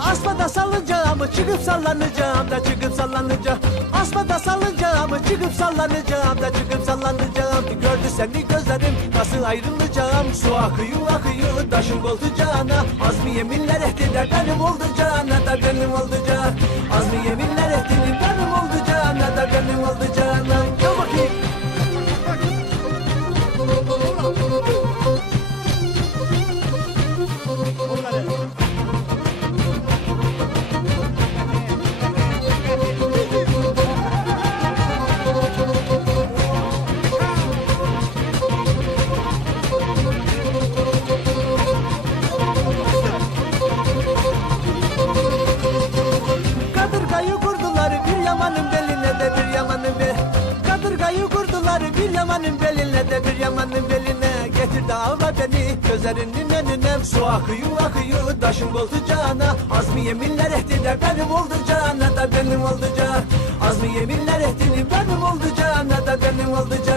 Asmada salınacağım, çıkıp sallanacağım da çıkıp sallanacağım. Asmada salınacağım, çıkıp sallanacağım da çıkıp sallanacağım. Gördü seni gözlerim, nasıl ayrılacağım? Su akıyor akıyor, taşım oldu cana. Az mı yeminler etti de benim oldu cana da benim oldu cana. Az mı yeminler etti de benim oldu cana da benim oldu cana. Gel bakayım. Kadırgayı kurdular bir yamanın beline de bir yamanın be. Kadırgayı kurdular bir yamanın beline de bir yamanın beline. Getir de ağla beni gözlerinin önüne. Su akıyor akıyor taşım oldu cana. Az mı yeminler etti de benim oldu cana da benim oldu cana. Az mı yeminler etti de benim oldu cana da benim oldu cana.